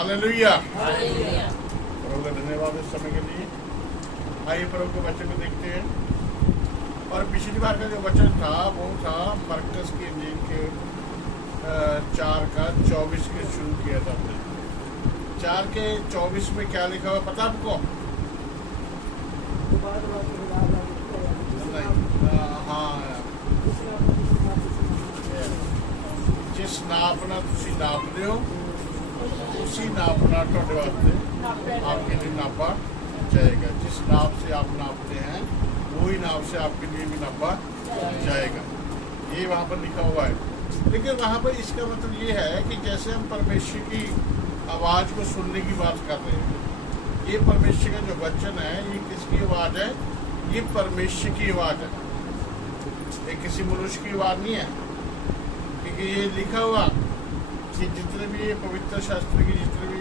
Hallelujah. प्रभु का धन्यवाद इस समय के लिए। आइए प्रभु के वचन को देखते हैं। और पिछली बार का जो वचन था वो था मरकस की इंजील के 4 का 24 के शुरू किया था हमने। 4 के 24 में क्या लिखा हुआ पता आपको? हाँ, जिस नापना तुसी नापते हो उसी नापना टोटे वास्ते आपके लिए नापा जाएगा। जिस नाप से आप नापते हैं वही नाप से आपके लिए भी नापा जाएगा। ये वहाँ पर लिखा हुआ है। लेकिन वहाँ पर इसका मतलब ये है कि जैसे हम परमेश्वर की आवाज़ को सुनने की बात कर रहे हैं, ये परमेश्वर का जो वचन है ये किसकी आवाज़ है? ये परमेश्वर की आवाज़ है, ये किसी मनुष्य की आवाज़ नहीं है। क्योंकि ये लिखा हुआ कि जितने भी ये पवित्र शास्त्र की जितने भी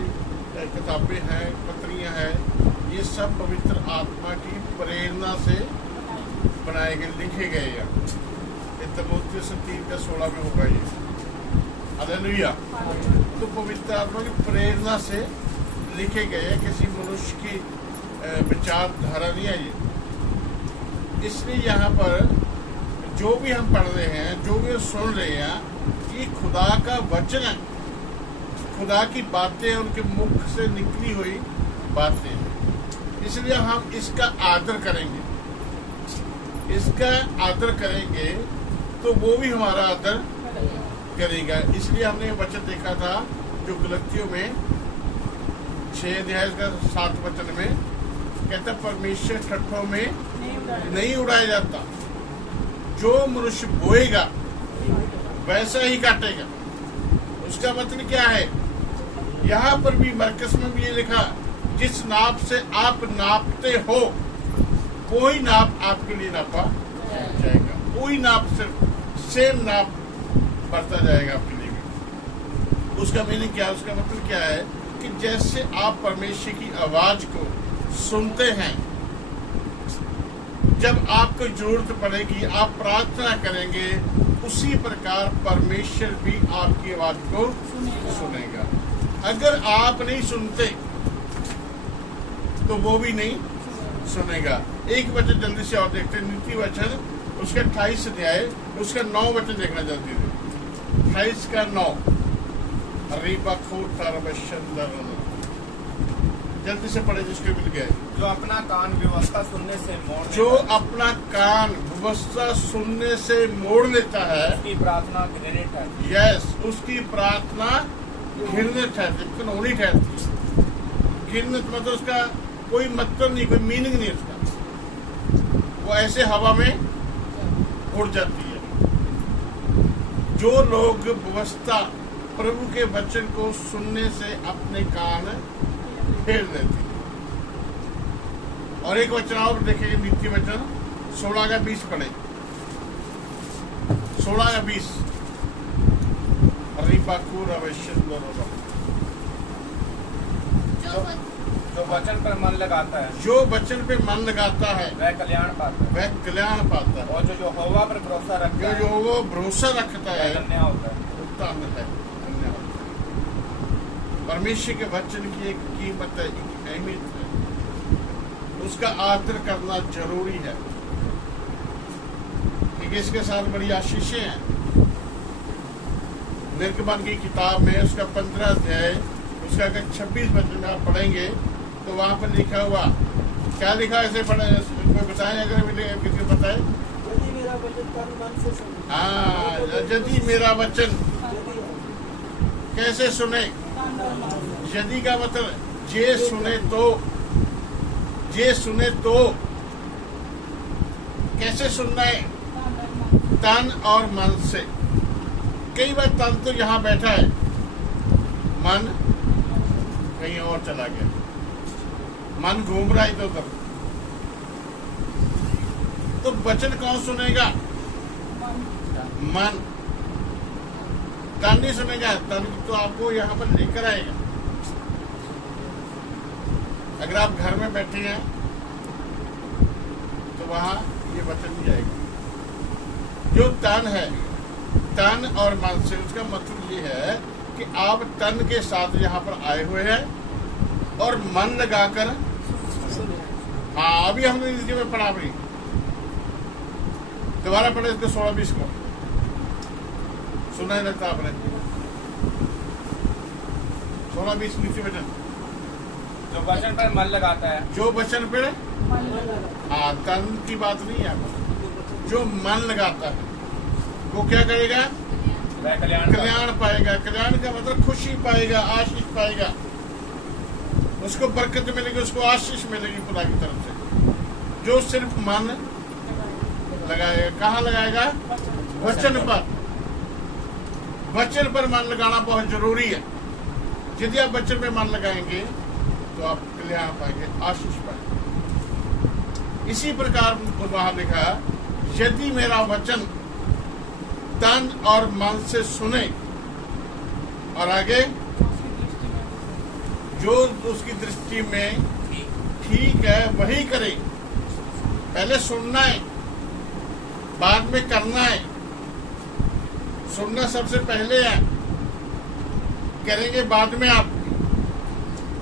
किताबें हैं, पत्रियां हैं, ये सब पवित्र आत्मा की प्रेरणा से बनाए गए, लिखे गए हैं। तीमुथियुस 3:16 में होगा ये। हालेलुया। तो पवित्र आत्मा की प्रेरणा से लिखे गए, किसी मनुष्य की विचारधारा नहीं है ये। इसलिए यहाँ पर जो भी हम पढ़ रहे हैं, जो भी सुन रहे हैं, ये खुदा का वचन है, खुदा की बातें, उनके मुख से निकली हुई बातें हैं। इसलिए हम इसका आदर करेंगे, इसका आदर करेंगे तो वो भी हमारा आदर करेगा। इसलिए हमने वचन देखा था जो गलतियों में 6 अध्याय का 7 वचन में कहता, परमेश्वर ठट्ठों में नहीं उड़ाया जाता। जो मनुष्य बोएगा वैसा ही काटेगा। उसका मतलब क्या है? यहाँ पर भी मरकस में भी ये लिखा, जिस नाप से आप नापते हो वही नाप आपके लिए नापा जाएगा। वही नाप से सेम नाप बढ़ता जाएगा आपके लिए भी। उसका मीनिंग क्या है? उसका मतलब क्या है कि जैसे आप परमेश्वर की आवाज को सुनते हैं, जब आपको जरूरत पड़ेगी आप प्रार्थना करेंगे, उसी प्रकार परमेश्वर भी आपकी आवाज को सुनेगा। अगर आप नहीं सुनते तो वो भी नहीं सुनेगा। एक वचन जल्दी से और देखते हैं, नीति वचन उसका 28 अध्याय उसका 9 वचन देखना जल्दी से। 28 का 9 जल्दी से पढ़े जिसको मिल गए। जो अपना कान व्यवस्था सुनने से मोड़, जो अपना कान व्यवस्था सुनने से मोड़ लेता है, उसकी प्रार्थना घृणित है। यस, उसकी प्रार्थना घृणित है, कानूनी ठहरती है। घृणित मतलब उसका कोई मतलब नहीं, कोई मीनिंग नहीं उसका, वो ऐसे हवा में उड़ जाती है। जो लोग व्यवस्था प्रभु के वचन को सुनने से अपने कान फेर देते हैं। और एक वचन और देखेंगे, नीति वचन 16 का 20 पढ़े। 16 का 20 जो वचन पर मन लगाता है, जो वचन पे मन लगाता है वह कल्याण पाता है। वह कल्याण पाता है। और जो यहोवा पर भरोसा रखता है, जो वो भरोसा रखता है धन्य होता है। उत्तम है। धन्यवाद। परमेश्वर के वचन की एक कीमत है, एक अहमियत है, उसका आदर करना जरूरी है। क्योंकि इसके साथ बड़ी आशीषें हैं। निर्गमन की किताब में उसका 15 अध्याय उसका अगर 26 वचन में आप पढ़ेंगे तो वहां पर लिखा हुआ, क्या लिखा ऐसे पढ़े, कोई बताएं अगर किसी को बताए। हाँ, यदि मेरा वचन कैसे सुने, यदि का मतलब जे सुने तो कैसे सुनना है? तन और मन से। कई बार तन तो यहाँ बैठा है, मन कहीं और चला गया, मन घूम रहा है इधर उधर। तो वचन कौन सुनेगा? मन। तन नहीं सुनेगा, तन तो आपको यहाँ पर लेकर आएगा। अगर आप घर में बैठे हैं तो वहां ये वचन नहीं जाएगा। जो तन है, तन और मन से, उसका मतलब ये है कि आप तन के साथ यहाँ पर आए हुए हैं और मन लगाकर, हाँ अभी हमने हिंदी में पढ़ा भी, दोबारा पढ़े इसको 16-20 को, सुना ही लगता आपने 16-20 नीचे वचन, जो वचन पर मन लगाता है, जो वचन पे, हाँ तन की बात नहीं है, जो मन लगाता है वो क्या करेगा? वह कल्याण पाएगा। कल्याण का मतलब खुशी पाएगा, आशीष पाएगा, उसको बरकत मिलेगी, उसको आशीष मिलेगी खुदा की तरफ से। जो सिर्फ मन लगाएगा, कहाँ लगाएगा? वचन पर। वचन पर मन लगाना बहुत जरूरी है। यदि आप वचन पे मन लगाएंगे तो आप कल्याण पाएंगे, आशीष पाएंगे। इसी प्रकार वहां लिखा, यदि मेरा वचन तन और मन से सुने, और आगे जो उसकी दृष्टि में ठीक है वही करे। पहले सुनना है, बाद में करना है। सुनना सबसे पहले है, करेंगे बाद में आप।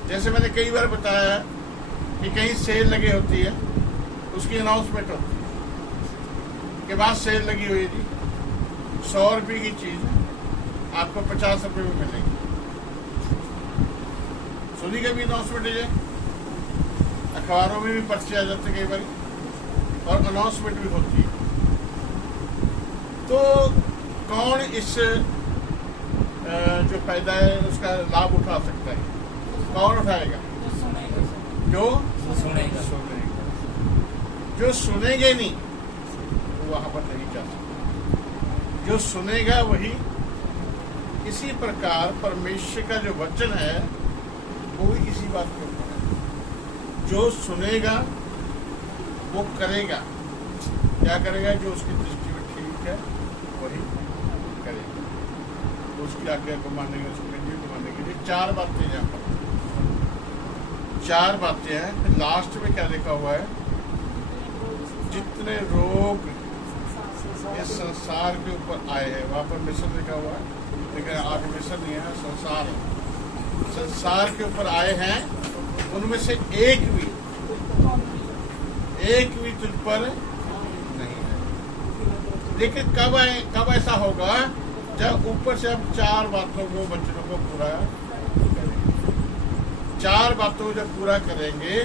जैसे मैंने कई बार बताया कि कहीं सेल लगी होती है, उसकी अनाउंसमेंट होती है के बाद सेल लगी हुई है जी, 100 रुपये की चीज आपको 50 रुपये में मिलेगी। सुनी कभी अनाउंसमेंट है, अखबारों में भी पर्चे आ जाते कई बार, और अनाउंसमेंट भी होती है। तो कौन इस जो फायदा है उसका लाभ उठा सकता है? कौन उठाएगा? जो सुनेगा। जो सुनेंगे नहीं वो वहां पर नहीं जा सकता। जो सुनेगा वही। इसी प्रकार परमेश्वर का जो वचन है वो भी इसी बात के ऊपर है। जो सुनेगा वो करेगा। क्या करेगा? जो उसकी दृष्टि में ठीक है वही करेगा। उसकी आज्ञा को मानेंगे, उसकी विधि को मानेंगे। ये 4 बातें यहाँ पर, 4 बातें हैं। फिर लास्ट में क्या लिखा हुआ है? जितने रोग इस संसार के ऊपर आए हैं, वहां पर मिशन लिखा हुआ है, लेकिन आज मिशन नहीं है, संसार के ऊपर आए हैं, उनमें से एक भी तुझ पर नहीं है। लेकिन कब ऐसा होगा? जब ऊपर से हम 4 बातों को, वचनों को पूरा करेंगे। 4 बातों को जब पूरा करेंगे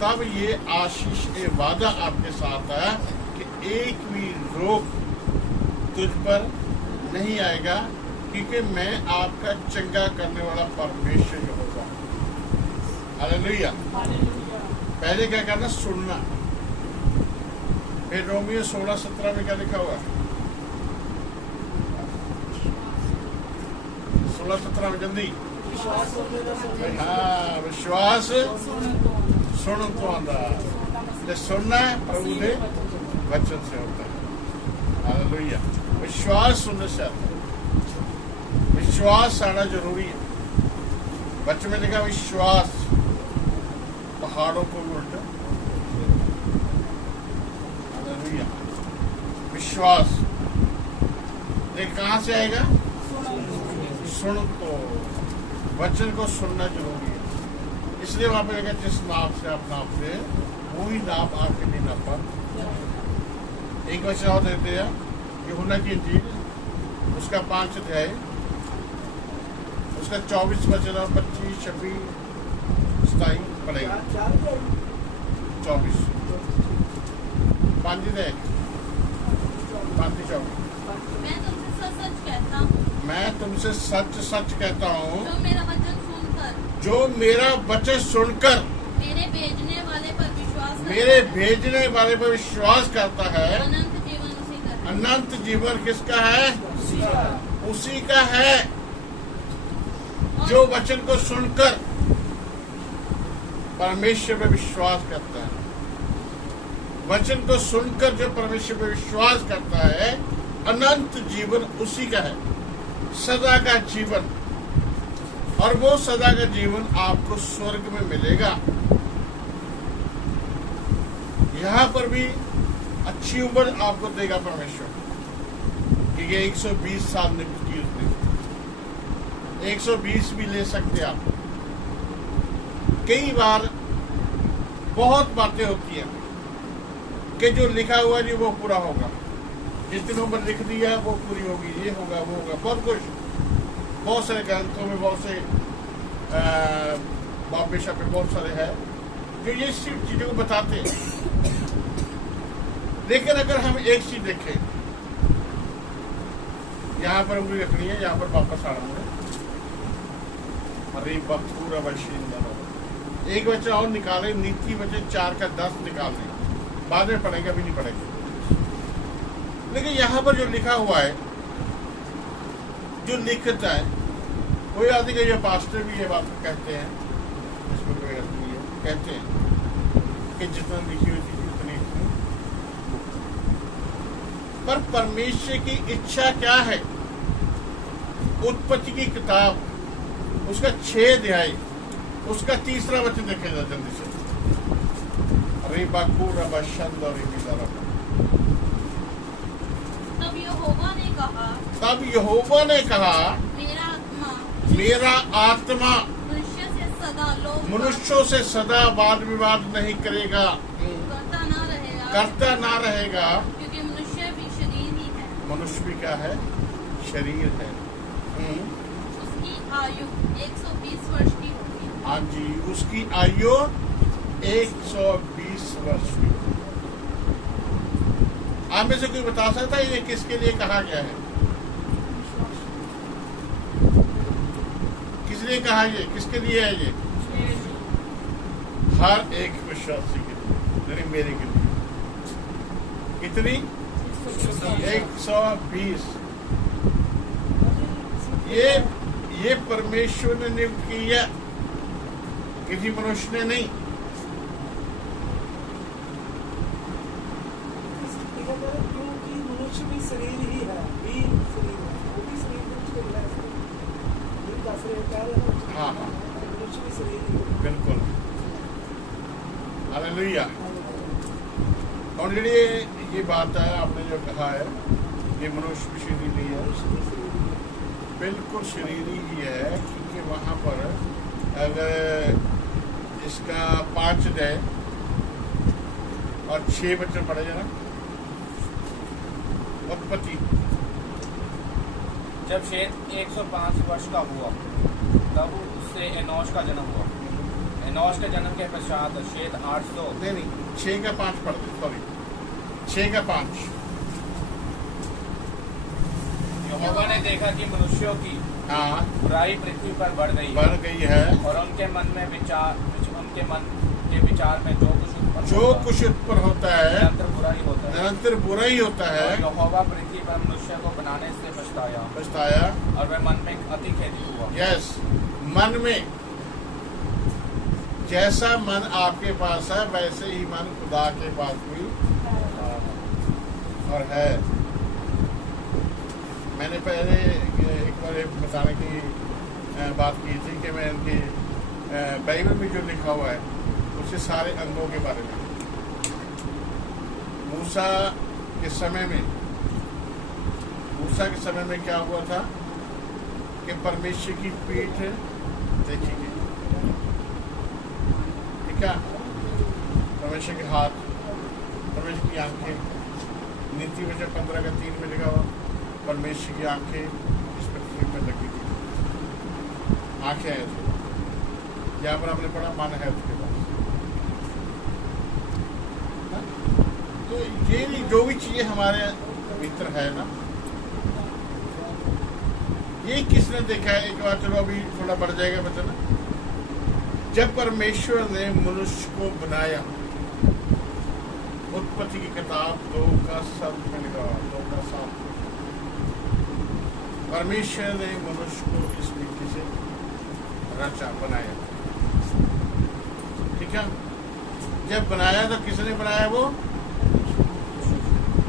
तब ये आशीष, ये वादा आपके साथ है कि एक भी रोग तुझ पर नहीं आएगा, क्योंकि मैं आपका चंगा करने वाला परमेश्वर होगा। हालेलुया। पहले क्या करना? सुनना। फिर रोमियो 16-17 में क्या लिखा हुआ? 16-17 में जल्दी। हाँ, विश्वास सुन तो आंदा। सुनना प्रभु के वचन से होता है। हालेलुया। विश्वास सुनने से आता है। विश्वास आना जरूरी है। बच्चों में लिखा विश्वास पहाड़ों को उल्टा। हालेलुया। विश्वास देख कहाँ से आएगा? सुन तो वचन को सुनना जरूरी है। इसलिए वहां पे लिखा, जिस नाप से आप नापते वही नाप आपके लिए नापा। एक वचन और देते हैं, यूहन्ना की इंजील उसका 5 अध्याय, उसका 24 वचन और 25, 26, 27 पढ़ेगा। 24 5 अध्याय 24। मैं तुमसे सच सच कहता हूँ, जो मेरा वचन सुनकर मेरे भेजने वाले पर विश्वास करता है, अनंत जीवन किसका है? उसी का है। जो वचन को सुनकर परमेश्वर पे विश्वास करता है, वचन को सुनकर जो परमेश्वर पे विश्वास करता है, अनंत जीवन उसी का है, सदा का जीवन। और वो सदा का जीवन आपको स्वर्ग में मिलेगा। यहाँ पर भी अच्छी उम्र आपको देगा परमेश्वर, क्योंकि 120 साल नियुक्त की उसने। 120 भी ले सकते आप। कई बार बहुत बातें होती हैं कि जो लिखा हुआ जी वो पूरा होगा, जितनों पर लिख दिया वो पूरी होगी, ये होगा वो होगा, बहुत कुछ, बहुत सारे ग्रंथों में बहुत से बाबे शापे बहुत सारे हैं जो ये सिर्फ चीजों को बताते हैं। लेकिन अगर हम एक चीज देखें, यहाँ पर उंगली रखनी है, यहाँ पर वापस आना है, अरे पूरा एक बच्चा और निकाले, नीति वचन 4 का 10 निकाल लें, बाद में पढ़ेंगे, अभी नहीं पढ़ेंगे। लेकिन यहाँ पर जो लिखा हुआ है, जो लिखता है, कोई आदमी का ये पास्टर भी ये बात कहते हैं, इसमें कोई अर्थ नहीं है, कहते हैं कि जितना लिखी हुई थी उतनी थी। पर परमेश्वर की इच्छा क्या है? उत्पत्ति की किताब उसका 6 अध्याय उसका 3रा वचन देखेगा जल्दी से। अरे बाकू रबा शंद और तब यहोवा ने कहा मेरा आत्मा मनुष्यों से सदा वाद विवाद नहीं करेगा, करता ना रहेगा, क्योंकि मनुष्य भी शरीर ही है। मनुष्य भी क्या है? शरीर है। उसकी आयु 120 वर्ष की होगी। हाँ जी, उसकी आयु 120 वर्ष की। आप में से कोई बता सकता है ये किसके लिए कहा गया है? किसने कहा ये? किसके लिए है ये? हर एक विश्वासी के लिए, यानी मेरे के लिए। कितनी? 120। ये परमेश्वर ने नियुक्त किया, किसी मनुष्य ने नहीं। क्योंकि मनुष्य भी शरीर ही है, वो भी शरीर हाँ हाँ, मनुष्य भी शरीर ही है। बिल्कुल। हालेलुया। और ये बात है, आपने जो कहा है ये मनुष्य भी शरीर नहीं है, बिल्कुल शरीरी ही है, क्योंकि वहाँ पर अगर इसका 5 अध्याय और 6 वचन पढ़ेगा ना, उत्पत्ति। जब शेत 105 वर्ष का हुआ तब उससे एनोश का जन्म हुआ। एनोश के जन्म के पश्चात शेत 800 नहीं 6 का 5 पढ़ दे, सॉरी 6 का 5। यहोवा ने देखा कि मनुष्यों की हाँ, बुराई पृथ्वी पर बढ़ गई है और उनके मन के विचार में जो कुछ उत्पन्न होता है निरंतर बुरा ही होता है। और यहोवा पृथ्वी पर मनुष्य को बनाने से पछताया और वह मन में अति खेदी हुआ। यस, मन में जैसा मन आपके पास है वैसे ही मन खुदा के पास भी और है। मैंने पहले एक बार बताने की बात की थी कि मैं उनकी बाइबल में जो लिखा हुआ है उसके सारे अंगों के बारे में। मूसा के समय में क्या हुआ था कि परमेश्वर की पीठ देखी गई, ठीक है, परमेश्वर के हाथ, परमेश्वर की आंखें। नीति वचन 15 का 3 में लिखा हुआ परमेश्वर की आंखें इस पृथ्वी पर लगी हुई, आंखें हैं उसके पास। यहाँ पर आपने पढ़ा मन है उसके पास। तो ये जो भी चीजें हमारे भीतर है ना, ये किसने देखा है? एक बार चलो अभी थोड़ा बढ़ जाएगा बताना। जब परमेश्वर ने मनुष्य को बनाया, उत्पत्ति की किताब 2 का 7 में लिखा, 2 का 7, परमेश्वर ने मनुष्य को इस मिट्टी से रचा, बनाया, ठीक है। जब बनाया तो किसने बनाया? वो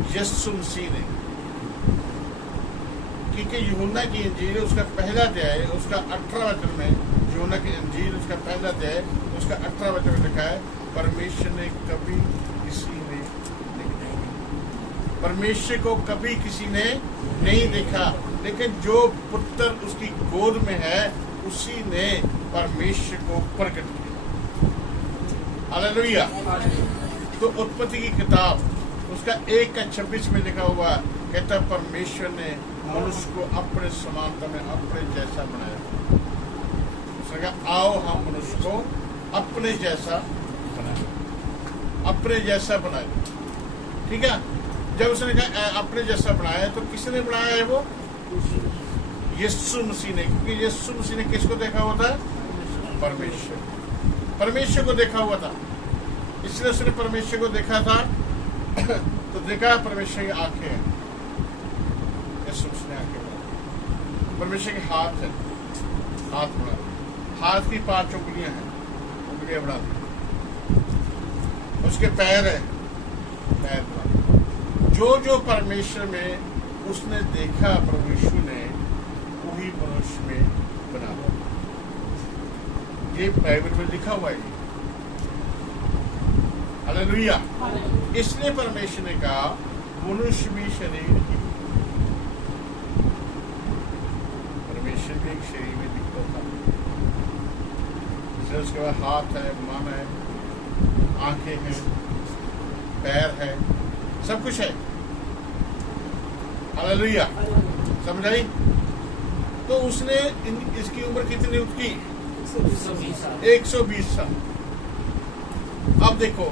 यीशु मसीह ने। क्योंकि यूहन्ना की इंजील उसका पहला अध्याय उसका 18 वचन में, यूहन्ना की इंजील उसका पहला अध्याय उसका 18 वचन में लिखा है परमेश्वर ने कभी किसी ने परमेश्वर को कभी किसी ने नहीं देखा, लेकिन जो पुत्र उसकी गोद में है उसी ने परमेश्वर को प्रकट किया। हालेलुया। तो उत्पत्ति की किताब उसका 1:26 में लिखा हुआ कहता परमेश्वर ने मनुष्य को अपने समानता में अपने जैसा बनाया। उसने कहा आओ हम मनुष्य को अपने जैसा बनाए, अपने जैसा बनाए। ठीक है, जब उसने कहा अपने जैसा बनाया तो किसने बनाया है? वो यीशु मसीह ने, क्योंकि यीशु मसीह ने किसको देखा हुआ था? परमेश्वर को देखा हुआ था, इसलिए उसने परमेश्वर को देखा था। तो देखा परमेश्वर की आंखें हैं, यीशु मसीह ने आंखें बनाई। परमेश्वर के हाथ है, हाथ बना, हाथ की 5 उंगलियां हैं, उंगलियां बना दी। उसके पैर है, पैर बना। जो परमेश्वर में उसने देखा प्रभु यीशु ने वही मनुष्य में बना। ये बाइबल में लिखा हुआ है। हालेलुया। इसलिए परमेश्वर ने कहा मनुष्य भी शरीर ही, परमेश्वर भी एक शरीर में दिखता था। इसलिए उसके बाद हाथ है, मन है, आंखें हैं, पैर है, सब कुछ है। हालेलुया। समझ आई? तो उसने इसकी उम्र कितनी उसकी? 120 साल। अब देखो,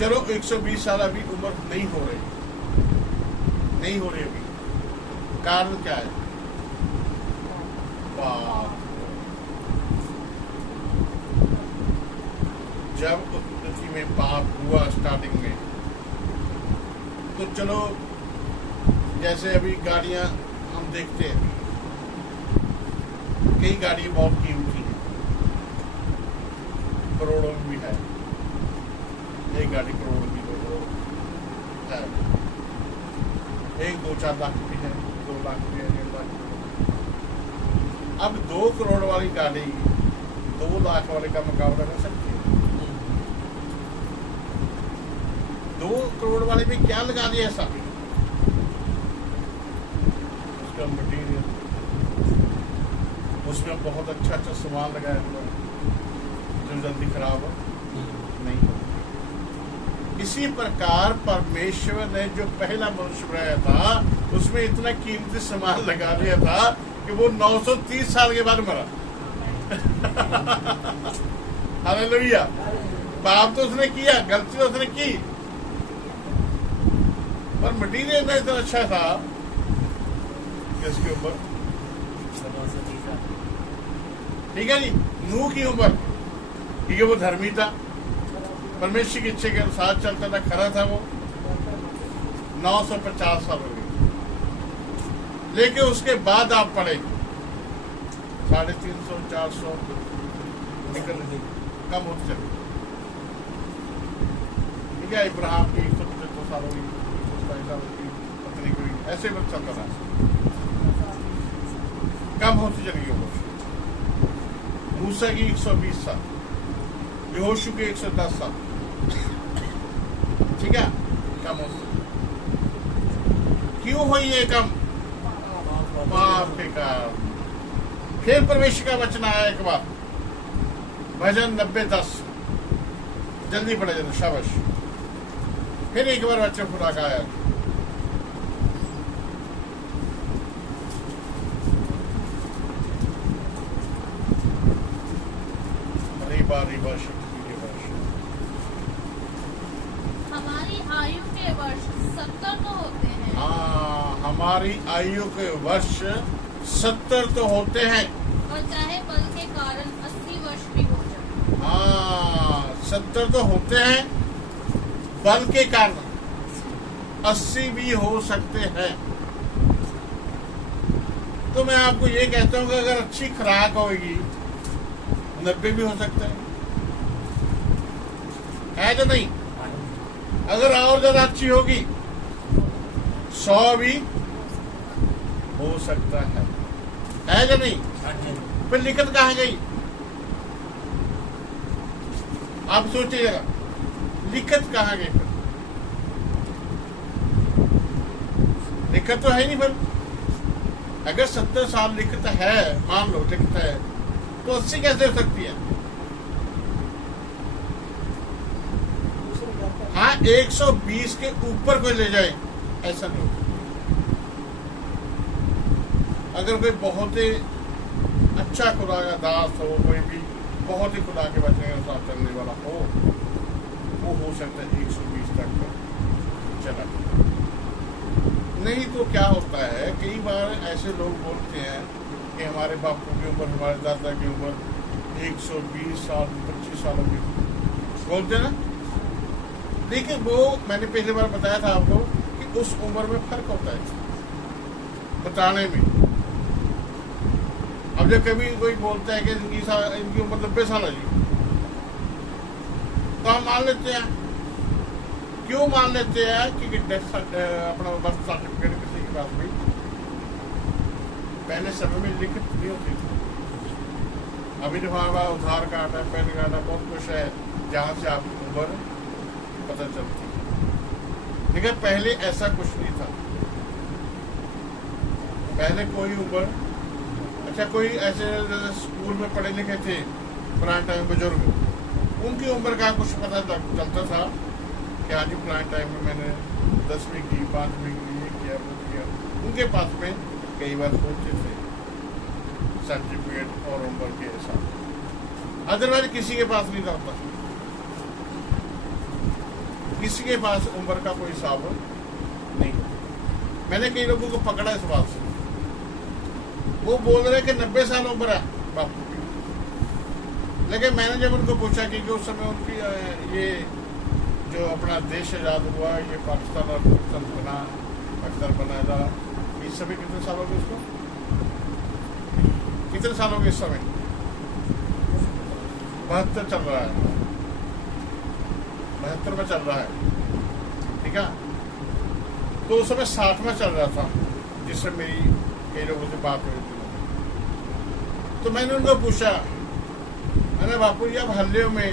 चलो 120 साल अभी उम्र नहीं हो रही अभी। कारण क्या है? पाप। जब पृथ्वी में पाप हुआ स्टार्टिंग में, तो चलो जैसे अभी गाड़ियां हम देखते हैं, कई गाड़ी बहुत कीमती है, करोड़ों में भी है। एक गाड़ी करोड़ की, 2 करोड़ है, एक 2-4 लाख भी है, 2 लाख भी है, 1.5 लाख। अब 2 करोड़ वाली गाड़ी 2 लाख वाले का मुकाबला कर सकती है? 2 करोड़ वाले में क्या लगा दिया ऐसा? उसका मटीरियल, उसमें बहुत अच्छा सामान लगाया हुआ है जो जल्दी खराब नहीं हो। इसी प्रकार परमेश्वर ने जो पहला मनुष्य बनाया था उसमें इतना कीमती सामान लगा दिया था कि वो 930 साल के बाद मरा। हालेलुया। पाप तो उसने किया, गलती तो उसने की, पर मटीरियल में इतना अच्छा था कि उसकी उम्र, ठीक है जी, नूह की उम्र, क्योंकि वो धर्मी था, परमेश्वर की इच्छा के अनुसार चलता था, खरा था, वो 950 साल हो गए। लेकिन उसके बाद आप पढ़े 350-400 निकल कम होते चले। ठीक है, इब्राहिम की 175 साल हो गई, 127 साल की पत्नी कोई ऐसे वक्त चलता था, कम होती चली गई। मूसा की 120 साल, यहोशू के 110 साल, ठीक है, कम हो। क्यों हुई ये कम? पाप के कारण। फिर परमेश्वर का वचन आया एक बार, भजन 90:10, जल्दी पढ़े जाते, शाबाश। फिर एक बार वचन खुदा का आया, हमारी आयु के वर्ष 70 तो होते हैं। हाँ, हमारी आयु के वर्ष 70 तो होते हैं, और चाहे बल के कारण 80 वर्ष भी हो जाए। हाँ, 70 तो होते हैं, बल के कारण 80 भी हो सकते हैं। तो मैं आपको ये कहता हूँ कि अगर अच्छी खुराक होगी 90 भी हो सकता है तो नहीं? अगर और ज्यादा अच्छी होगी 100 भी हो सकता है या नहीं? फिर लिखत कहाँ गई? आप सोचिएगा, लिखत कहाँ गई? लिखत तो है नहीं फिर। अगर 70 साल लिखत है, मान लो लिखत है, तो 80 कैसे हो सकती है? हाँ, 120 के ऊपर कोई ले जाए ऐसा नहीं होता। अगर कोई बहुत ही अच्छा खुदा का दास हो, कोई भी बहुत ही खुदा के बचने के साथ चलने वाला हो, वो हो सकता है 120 तक चला जाए। नहीं तो क्या होता है, कई बार ऐसे लोग बोलते हैं कि हमारे बापू की उम्र, हमारे दादा की उम्र 120 साल 25 सालों की बोलते हैं ना। लेकिन वो मैंने पहली बार बताया था आपको कि उस उम्र में फर्क होता है बताने में। अब जब कभी कोई बोलता है कि इनकी उम्र 90 साल है जी, तो हम मान लेते हैं। क्यों मान लेते हैं? क्योंकि अपना बर्थ सर्टिफिकेट किसी के पास भी पहले समय में लिखित नहीं होती थी। अभी जो हमारा आधार कार्ड है, पैन कार्ड है, बहुत कुछ है जहाँ से आपकी उम्र पता चलती है। लेकिन पहले ऐसा कुछ नहीं था। पहले कोई उम्र, अच्छा कोई ऐसे स्कूल में पढ़े लिखे थे पुराने टाइम बुजुर्ग, उनकी उम्र का कुछ पता चलता था कि आज पुराने टाइम में मैंने 10वीं की, 5वीं की, ये किया वो किया। उनके पास में कई बार होते थे सर्टिफिकेट और उम्र के हिसाब। अदरवाइज किसी के पास नहीं था, किसी के पास उम्र का कोई हिसाब नहीं। मैंने कई लोगों को पकड़ा इस बात से, वो बोल रहे कि 90 साल उम्र है बापू की। लेकिन मैंने जब उनको पूछा कि उस समय उनकी ये जो अपना देश आजाद हुआ, ये पाकिस्तान और पाकिस्तान बना था, इस समय कितने साल हो गए उसको? कितने साल हो गए इस समय? 72 चल रहा है, 72 में चल रहा है, ठीक है। तो उस समय 60 में चल रहा था, जिससे मेरी कई लोगों से बात हुई थी। तो मैंने उनको पूछा, मैंने बापू जी आप हल्ले में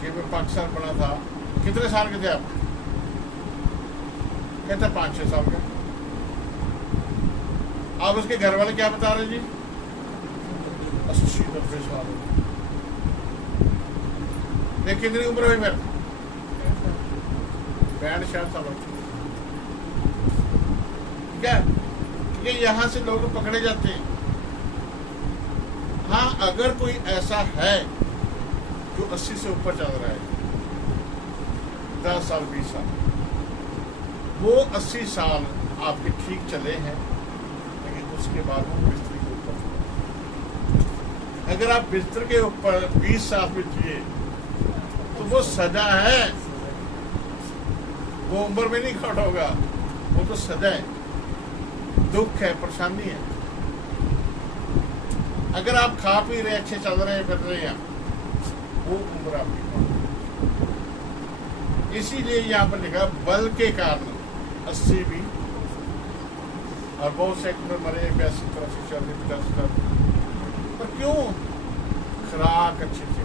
कि मैं पाकिस्तान बना था, कितने साल के थे आप? कहते 5-6 साल के। आप उसके घर वाले क्या बता रहे जी? 80-90 साल। लेकिन कितनी उम्र हुई मेरी? 65 साल। ठीक है, ये यहाँ से लोग पकड़े जाते हैं। हाँ, अगर कोई ऐसा है जो 80 से ऊपर चल रहा है, 10 साल 20 साल, वो 80 साल आपके ठीक चले हैं, लेकिन उसके बाद वो बिस्तर के ऊपर, अगर आप बिस्तर के ऊपर 20 साल भी जिए तो वो सजा है, वो उम्र में नहीं कट होगा, वो तो सजा है, दुख है, परेशानी है। अगर आप खा पी रहे, अच्छे चल रहे हैं, फिर रहे हैं, वो उम्र आपकी। इसीलिए यहाँ पर लिखा बल के कारण 80 भी, और बहुत से में मरे 82, 83, 84, 85। पर क्यों? खुराक अच्छी थी,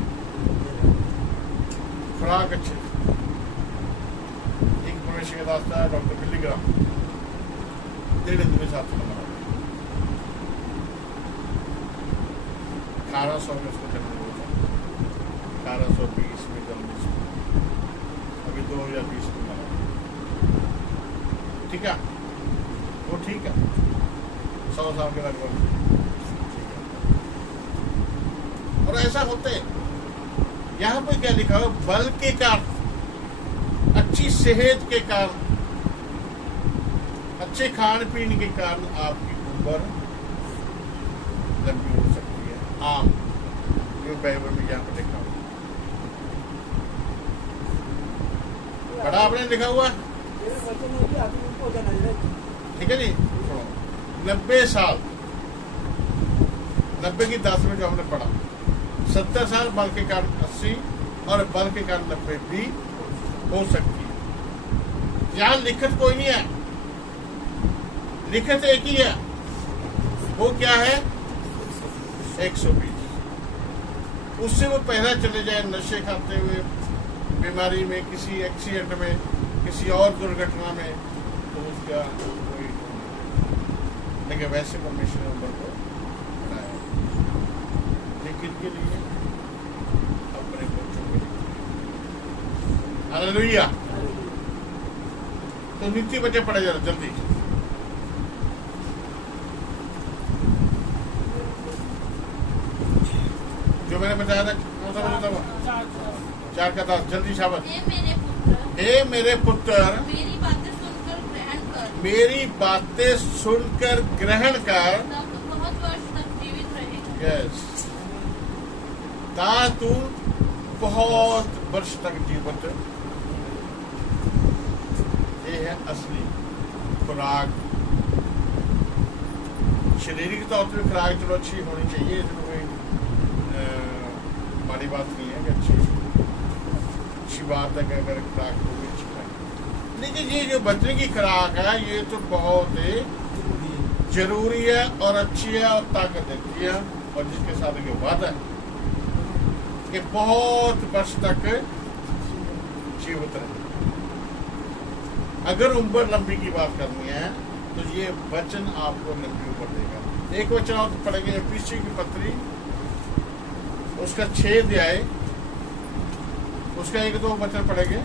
खुराक अच्छी थी। एक परमेश्वर का दास्ता है डॉक्टर मिलीग्राम, 1.5 दिन में 7 नंबर 1800 में उसको जन्म हुआ था, 1820 में जन्म, अभी 2020 में मरा। ठीक है, वो ठीक है, 100 साल के लगभग। और ऐसा होते यहाँ पर क्या लिखा है? बल के कारण, अच्छी सेहत के कारण, अच्छे खान पीने के कारण आपकी उम्र लंबी हो सकती है। आम जो बाइबल में यहाँ पर लिखा हुआ, बड़ा आपने लिखा हुआ, ठीक है जी। सुनो, 90 साल, 90 की 10 में जो हमने पढ़ा, 70 साल बल के कारण 80 और बल के कारण 90 भी हो सकती है। यहाँ लिखत कोई नहीं है, लिखत एक ही है, वो क्या है? 120। उससे वो पहले चले जाए नशे खाते हुए, बीमारी में, किसी एक्सीडेंट में, किसी और दुर्घटना में, तो उसका कोई लेकिन वैसे परमेश्वर ने उम्र को बढ़ाया, लेकिन के लिए अपने बच्चों के लिए। हालेलुया। तो नीति बचे पड़े जरा जल्दी। जो मैंने बताया था कौन सा बचा था? 4 का था। जल्दी शाबाश। हे मेरे पुत्र, मेरी बातें सुनकर ग्रहण कर, मेरी बातें सुनकर ग्रहण कर, तब तू बहुत वर्ष तक जीवित रहेगा। यस, ता तू बहुत वर्ष तक जीवित। ये है असली खुराक। शारीरिक तौर पर खुराक चलो अच्छी होनी चाहिए, इसमें कोई हमारी बात नहीं है कि अच्छी बात है कि अगर खुराक हो भी अच्छी है, लेकिन ये जो बचने की खुराक है ये तो बहुत ही जरूरी है और अच्छी है और ताकत देती है, और जिसके साथ ये वादा है कि बहुत वर्ष तक जीवित रहे। अगर उम्र लंबी की बात करनी है तो ये वचन आपको लंबी उम्र देगा। एक वचन आप पढ़ेंगे एफिसी की पत्री, उसका 6 अध्याय, उसका 1-2 वचन पढ़ेंगे।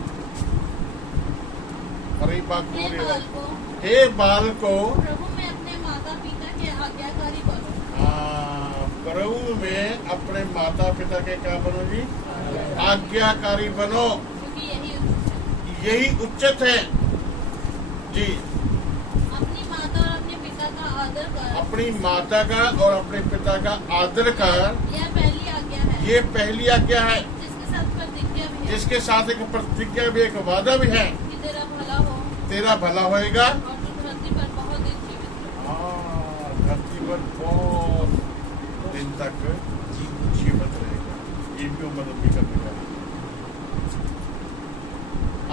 और एक बात हे बालकों, हे बालको, प्रभु में अपने माता पिता के आज्ञाकारी बनो। प्रभु में अपने माता पिता के क्या बनो जी? आज्ञाकारी बनो, क्योंकि यही उचित है जी। अपनी माता और अपने पिता का आदर कर, अपनी माता का और अपने पिता का आदर कर, यह पहली आज्ञा है। ये पहली आज्ञा है, जिसके साथ प्रतिज्ञा भी है, जिसके साथ एक प्रतिज्ञा भी, एक वादा भी है कि तेरा भला हो तेरा भला होएगा और तू धरती पर बहुत दिन जीवित रहे। धरती पर बहुत दिन तक जीवित रहेगा। ये भी उम्र लंबी करने का।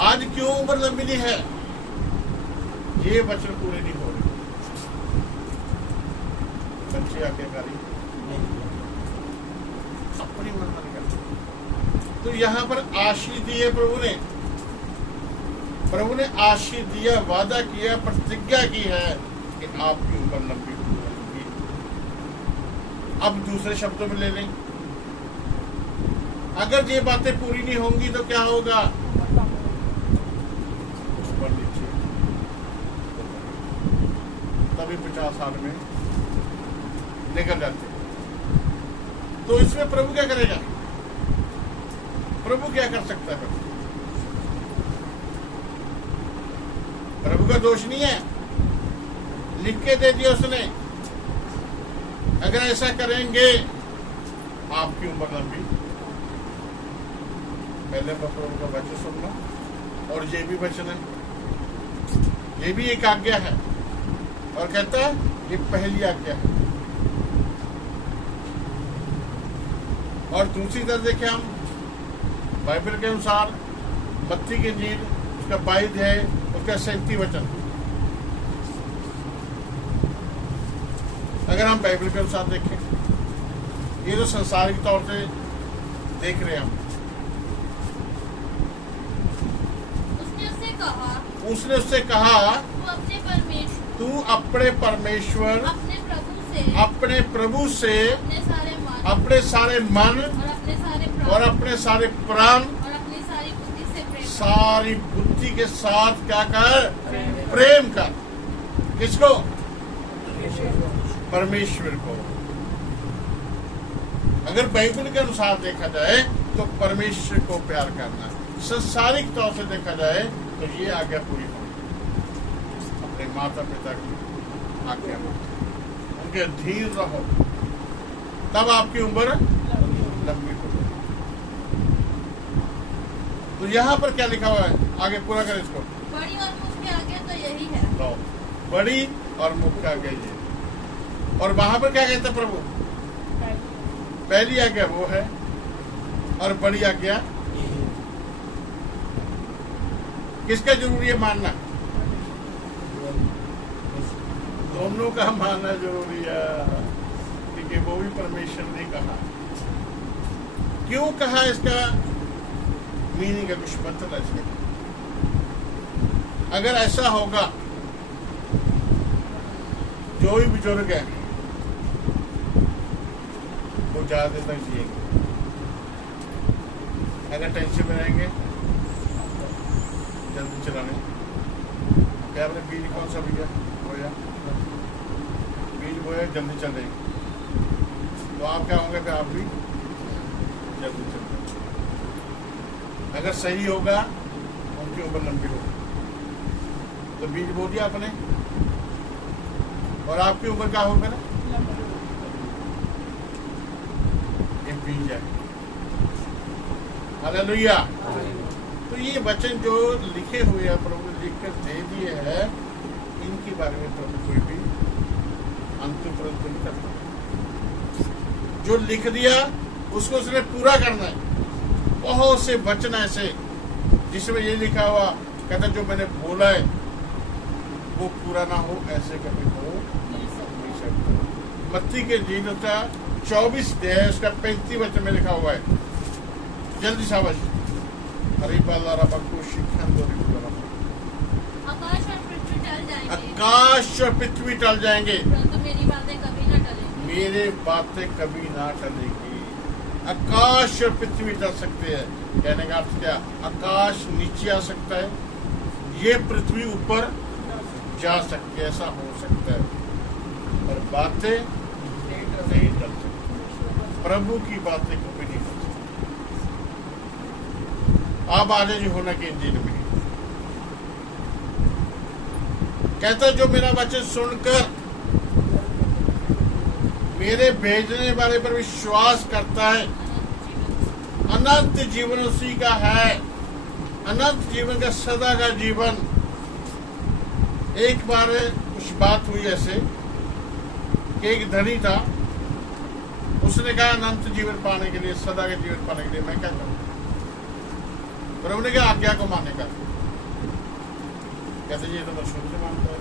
आज क्यों उम्र लंबी नहीं है? ये वचन पूरे नहीं हो रहे, बच्चे आज्ञाकारी अपनी मन नहीं करते। तो यहाँ पर आशीष दी है प्रभु ने आशीष दिया, वादा किया, प्रतिज्ञा की है कि आपकी उम्र लंबी होगी। अब दूसरे शब्दों में ले लें, अगर ये बातें पूरी नहीं होंगी तो क्या होगा? उम्र नीचे, तभी 50 साल में निकल जाते। तो इसमें प्रभु क्या करेगा? प्रभु क्या कर सकता है? प्रभु का दोष नहीं है, लिख के दे दिया उसने। अगर ऐसा करेंगे आपकी उम्र लंबी। पहले प्रभु का वचन सुनना, और ये भी वचन है, ये भी एक आज्ञा है, और कहता है ये पहली आज्ञा है। और दूसरी तरफ देखें हम बाइबल के अनुसार मत्ती की इंजील उसका 22 है, उसका 37 वचन। अगर हम बाइबल के अनुसार देखें, ये तो संसारिक तौर से देख रहे हैं हम। उसने उससे कहा तू अपने परमेश्वर अपने प्रभु से अपने सारे मन और अपने सारे प्राण सारी बुद्धि के साथ क्या कर? प्रेम कर। किसको? परमेश्वर को। अगर बाइबल के अनुसार देखा जाए तो परमेश्वर को प्यार करना। संसारिक तौर से देखा जाए तो ये आज्ञा पूरी होगी, अपने माता पिता की आज्ञा में उनके अधीन रहो, तब आपकी उम्र लंबी होगी। तो यहाँ पर क्या लिखा हुआ है? आगे पूरा करें इसको। बड़ी और मुख्य आज्ञा तो यही है। लो, बड़ी और मुख्य आज्ञा ये। और वहां पर क्या कहते हैं प्रभु? पहली आज्ञा वो है और बड़ी आज्ञा किसका जरूरी है मानना? दोनों का मानना जरूरी है, क्योंकि वो भी परमेश्वर ने कहा। क्यों कहा? इसका मीनिंग का कुछ मतलब है इसमें। अगर ऐसा होगा जो भी बुजुर्ग है वो ज़्यादा देर तक जिएंगे। अगर टेंशन में रहेंगे जल्दी चलाने। क्या आपने बीज कौन सा बोया बीज बोया जल्दी चल रहे, तो आप क्या होंगे, फिर आप भी जल्दी चल रहे। अगर सही होगा उनकी उम्र लंबी होगी। तो बीज बो दिया आपने और आपकी उम्र क्या होगा ना, ये बीज है। हालेलुया। तो ये वचन जो लिखे हुए हैं प्रभु ने लिख कर दे दिए हैं, इनके बारे में प्रभु कोई भी अंतिम प्रंतु नहीं करता। जो लिख दिया उसको उसने पूरा करना है। बहुत से वचन ऐसे जिसमें ये लिखा हुआ कहता जो मैंने बोला है वो पूरा ना हो, ऐसे कभी हो नहीं सकता। मत्ती के जीवन का 24 अध्याय उसका 35 वचन में लिखा हुआ है। जल्दी शाबाश। अरे बाला को शिक्षण दो। आकाश और पृथ्वी टल जाएंगे, आकाश और पृथ्वी टल जाएंगे, परंतु मेरी बातें कभी ना टलेंगी। मेरे बातें कभी ना टलेगी। आकाश और पृथ्वी टल सकते हैं, कहने का अर्थ क्या, आकाश नीचे आ सकता है, ये पृथ्वी ऊपर जा सकती है, ऐसा हो सकता है, पर बातें नहीं टल सकती। प्रभु की बातें कभी नहीं टल सकती। अब आगे जो होना कि इंजील में कहता जो मेरा वचन सुनकर मेरे भेजने वाले पर विश्वास करता है, अनंत जीवन उसी का है। अनंत जीवन का, सदा का जीवन। एक बार कुछ बात हुई ऐसे कि एक धनी था, उसने कहा अनंत जीवन पाने के लिए, सदा का जीवन पाने के लिए मैं क्या करूं। प्रभु ने कहा आज्ञा को मानने का। कहते ये तो मैं शुरू से मानता है।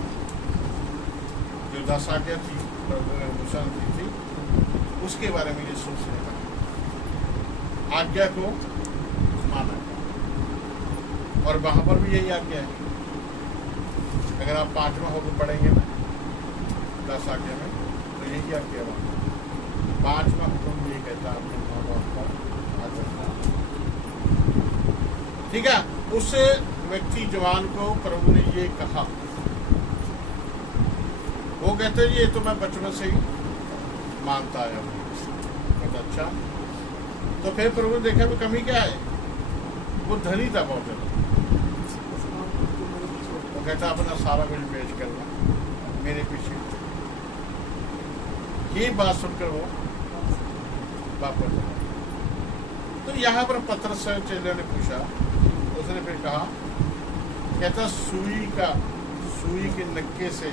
जो 10 आज्ञा थी प्रभु ने मूसा ने दी थी, उसके बारे में ये सोचने का, आज्ञा को माना। और वहां पर भी यही आज्ञा है। अगर आप 5वां होकर पढ़ेंगे ना 10 आज्ञा में, तो यही आज्ञा है। 5वां हुक्म ये कहता है अपने माँ बाप का आदर। ठीक है। उस व्यक्ति जवान को प्रभु ने ये कहा, वो कहते ये तो मैं बचपन से ही मानता आया हूँ। कहता अच्छा। तो फिर प्रभु ने देखा वो कमी क्या है, वो धनी था बहुत ज्यादा। वो कहता अपना सारा कुछ बेच करना मेरे पीछे। ये बात सुनकर वो वापस चला। तो यहाँ पर पतरस चेले ने पूछा, उसने फिर कहा, कहता सुई के नक्के से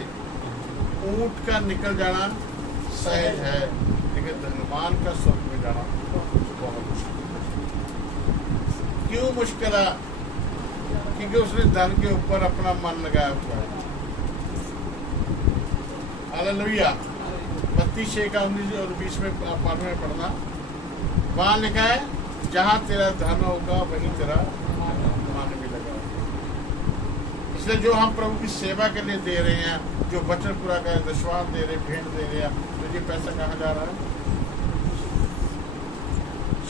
ऊंट का निकल जाना सहज है, लेकिन धनवान का स्वर्ग में जाना बहुत मुश्किल। क्यों मुश्किल है? क्योंकि उसने धन के ऊपर अपना मन लगाया हुआ है। हालेलुया। 32:19 और 20 में पाठ में पढ़ना, वहां लिखा है जहां तेरा धन होगा वहीं तेरा मान भी लगा। इसलिए जो हम प्रभु की सेवा के लिए दे रहे हैं, जो वचन पूरा कर, दशवार दे रहे, भेंट दे रहे हैं, तो ये पैसा कहाँ जा रहा है?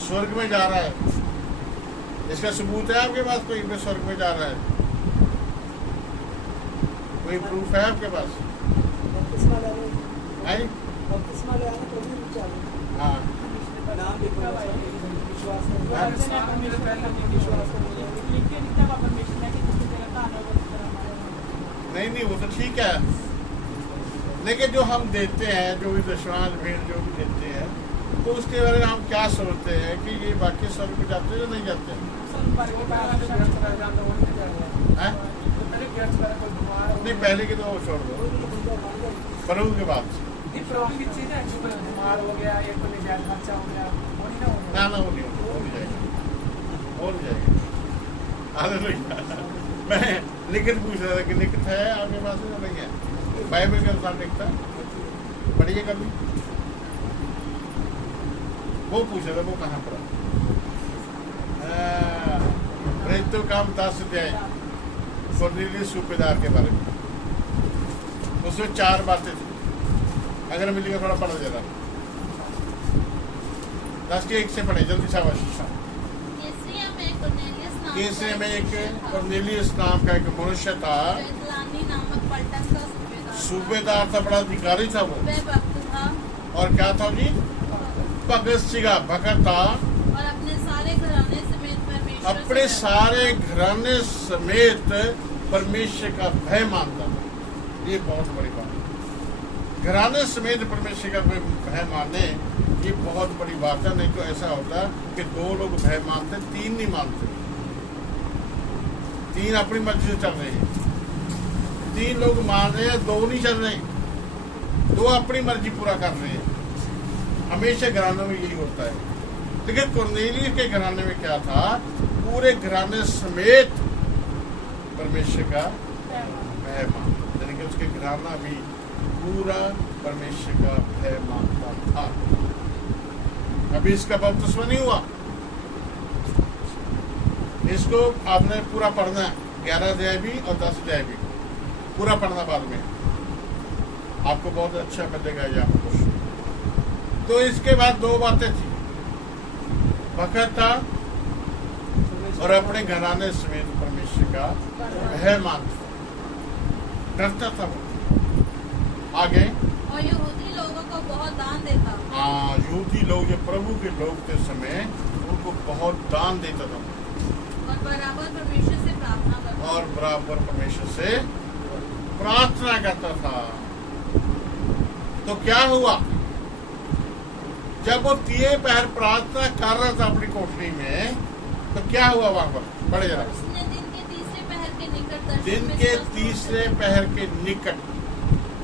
स्वर्ग में जा रहा है। इसका सबूत है आपके पास? कोई भी स्वर्ग में जा रहा है? कोई प्रूफ है आपके पास? हाँ। नहीं वो तो ठीक है, लेकिन जो हम देते हैं, जो भी दशवांश भेंट जो भी देते हैं, तो उसके बारे में हम क्या सोचते हैं कि ये बाकी स्वर्ग में जाते हैं या नहीं जाते हैं? नहीं, पहले की तो वो छोड़ दो, प्रभु के बाद ना वो नहीं हो जाएगा। हालेलुया। मैं लिखित पूछ रहा था कि लिखित है आपके पास या नहीं है? बाइबल के अनुसार लिखता पढ़िए कभी। वो पूछ रहा था वो कहाँ पर? प्रेरितों काम 10 अध्याय कुरनेलियुस सूबेदार के बारे में। उसमें 4 बातें थी। अगर मिलेगा थोड़ा पढ़ जरा 10 के 1 से पढ़े जल्दी शाबाश। कैसरिया में कुरनेलियस नाम केसरिया में एक था, कुरनेलियस नाम का एक मनुष्य था, जो इतलानी नामक पलटन का सूबेदार था, बड़ा अधिकारी था वो। वह भक्त था और क्या था जी? भगत सिंह भगत था, और अपने सारे घराने समेत परमेश्वर अपने से सारे घराने समेत परमेश्वर का भय मानता था। ये बहुत बड़ी बात है। घराने समेत परमेश्वर का भय मानने ये बहुत बड़ी बात है। नहीं तो ऐसा होता कि 2 लोग भय मानते, 3 नहीं मानते, 3 अपनी मर्जी से चल रहे हैं, 3 लोग मान रहे हैं, 2 नहीं चल रहे, 2 अपनी मर्जी पूरा कर रहे हैं। हमेशा घरानों में यही होता है। लेकिन कुरनेलियस के घराने में क्या था? पूरे घराने समेत परमेश्वर का भय मानता, यानी कि उसके घराना भी पूरा परमेश्वर का भय मानता था। अभी इसका बपतिस्मा नहीं हुआ, इसको आपने पूरा पढ़ना है, 11 अध्याय भी और 10 अध्याय भी पूरा पढ़ना बाद में, आपको बहुत अच्छा मिलेगा यहाँ कुछ। तो इसके बाद 2 बातें थी, भगत था और अपने घराने समेत परमेश्वर का भय मानता, डरता था वो। आगे और यहूदी लोगों को बहुत दान देता। हाँ, यहूदी लोग जो प्रभु के लोग थे समय, उनको बहुत दान देता था और बराबर परमेश्वर से प्रार्थना करता। और बराबर परमेश्वर से प्रार्थना करता था। तो क्या हुआ? जब वो 3 पहर प्रार्थना कर रहा था अपनी कोठरी में, तो क्या हुआ वहां पर? पढ़े जरा। उसने दिन के तीसरे पहर के निकट दर्शन दिन में के स्पष्ट रूप से- तीसरे पहर के निकट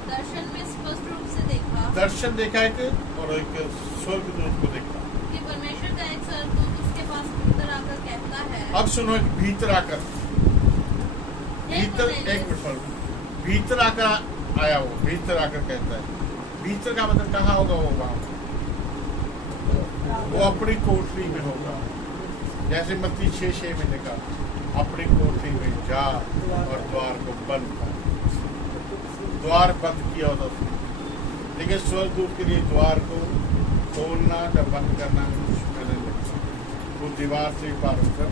दर्शन में स्पष्ट रूप से देखा दर्शन देखा एक, और एक स्वर्गदूत को देखा। कि परमेश्वर का एक स्वर्गदूत उसके पास भीतर आकर कहता है, अब सुनो, एक भीतर आकर, "हे भीतर कुरनेलियस, एक मिनट, भीतर आकर आया वो, भीतर आकर कहता है। भीतर का मतलब कहाँ होगा वो? वहां वो अपनी कोठरी में होगा, जैसे मत्ती 6:6 में लिखा, अपनी कोठरी में जा और द्वार को बंद कर। द्वार बंद किया होता उसने, लेकिन स्वर्गदूत के लिए द्वार को खोलना या बंद करना मुश्किल नहीं लगता, वो दीवार से पार होकर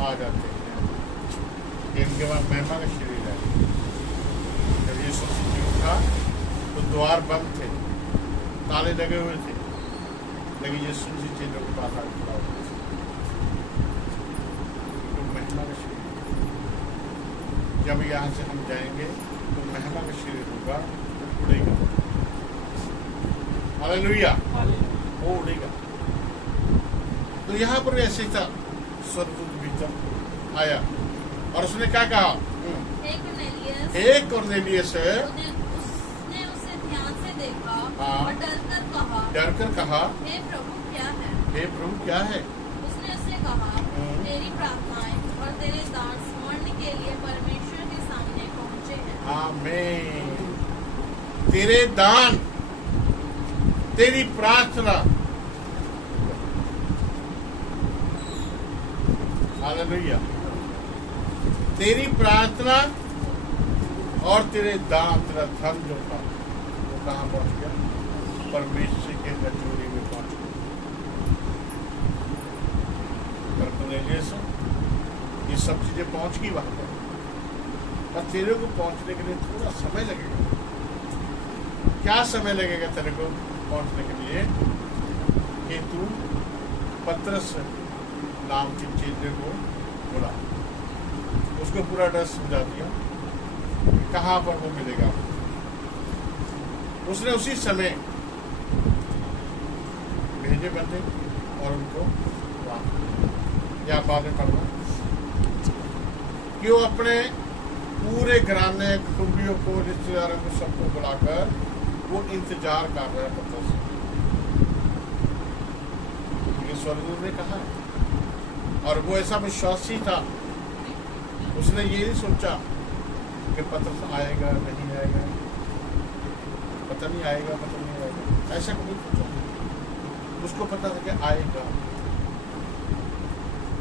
आ जाते हैं। इनके पास महिमा का शरीर है। जब यीशु मसीह उठा तो द्वार बंद थे, ताले लगे हुए थे, लेकिन यीशु मसीह चीजों के पास आगे खड़ा हुआ। तो महिमा का शरीर, जब यहाँ से हम जाएंगे तो महिमा का शरीर होगा, वो उड़ेगा। हालेलुया, वो उड़ेगा। तो यहाँ पर ऐसे था, स्वर्गदूत भीतर आया और उसने क्या कहा? हे कुरनेलियस, हे कुरनेलियस, उसने उसे ध्यान से देखा हाँ। और डर कर कहा, हे प्रभु क्या है? हे प्रभु क्या है? उसने उससे कहा, तेरी प्रार्थनाएं और तेरे दान स्मरण के लिए परमेश्वर के सामने पहुंचे हैं। आमीन। तेरे दान, तेरी प्रार्थना, हालेलुया, तेरी प्रार्थना और तेरे दान, तेरा धन जो था वो कहाँ पहुंच गया? परमेश्वर के हजूरी में पहुंच गया। पर कुरनेलियस, ये सब चीजें पहुंच गई वहां पर, और तेरे को पहुंचने के लिए थोड़ा समय लगेगा। क्या समय लगेगा तेरे को पहुंचने के लिए? कि तू पतरस नाम के चेले को बुला, उसको पूरा एड्रेस समझा दिया, कहाँ पर वो मिलेगा। उसने उसी समय भेजे बंदे और उनको या बाद में पढ़ना कि वो अपने पूरे घराने, कुटुंबियों को, रिश्तेदारों को, सबको बुलाकर वो इंतजार कर रहे हैं पतरस। ये स्वर्गदूत ने कहा, और वो ऐसा विश्वासी था, उसने ये नहीं सोचा कि पतरस आएगा नहीं आएगा, पता नहीं आएगा, पता नहीं आएगा, ऐसा कभी सोचा। उसको पता था कि आएगा,